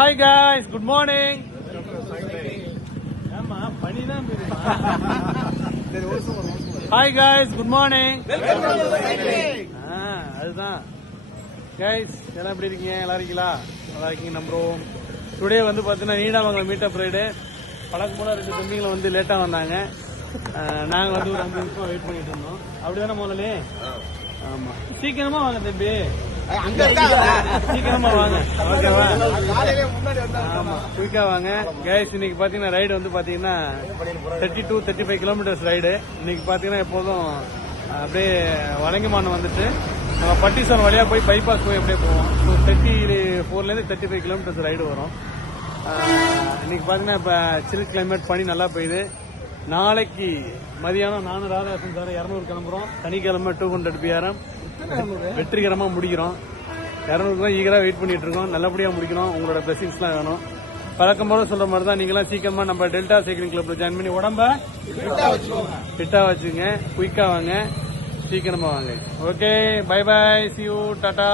Hi guys, good morning. Hi guys, good morning. அதுதான் guys எல்லாம் எப்படி இருக்கீங்க? நல்லா இருக்கீங்களா? நல்லா இருக்கீங்க நம்புறோம். டுடே வந்து பாத்தீங்கன்னா நீடாமங்கலம் மீட்டப் ரைடு. பழக்கம் போல 2 தம்பிங்களை வந்து லேட்டா வந்தாங்க. நாங்க வந்து ஒரு 5 நிமிஷம் வெயிட் பண்ணிட்டு இருந்தோம். அப்படிதானே முதல்ல? ஆமா. சீக்கிரமா வாங்க தம்பி. சீக்கிரமா வாங்க. ஓகேவா? ஆமா, குயிக்கா வாங்க கைஸ். இன்னைக்கு பாத்தீங்கன்னா ரைடு வந்து பாத்தீங்கன்னா 32-35 கிலோமீட்டர்ஸ் ரைடு. இன்னைக்கு பாத்தீங்கன்னா எப்போதும் அப்படியே வழங்கமானம் வந்துட்டு நம்ம பட்டிசோன் வழியா போய் பைபாஸ் போய் அப்படியே போவோம். 34ல இருந்து 35 கிலோமீட்டர்ஸ் ரைடு வரும். இன்னைக்கு பாத்தீங்கன்னா இப்ப சில் கிளைமேட், பனி நல்லா பெய்யுது. நாளைக்கு மதியானம் நானும் ராதாசன் சார் 200 கிளம்புறோம். சனிக்கிழமை 200 பிஆர்எம் வெற்றிகரமா முடிக்கிறோம். 200 ஈகரா வெயிட் பண்ணிட்டு இருக்கோம். நல்லபடியா முடிக்கணும். உங்களோட பிளஸிங்ஸ் எல்லாம் வேணும். பழக்கம் போல சொல்ற மாதிரி தான் நீங்களாம் சீக்கிரமா நம்ம டெல்டா சைக்கிளிங் கிளப்ல ஜாயின் பண்ணி உடம்ப ஃபிட்டா வச்சுங்க. குயிக்கா வாங்க, சீக்கிரமா வாங்க. Okay, bye bye, see you, Tata.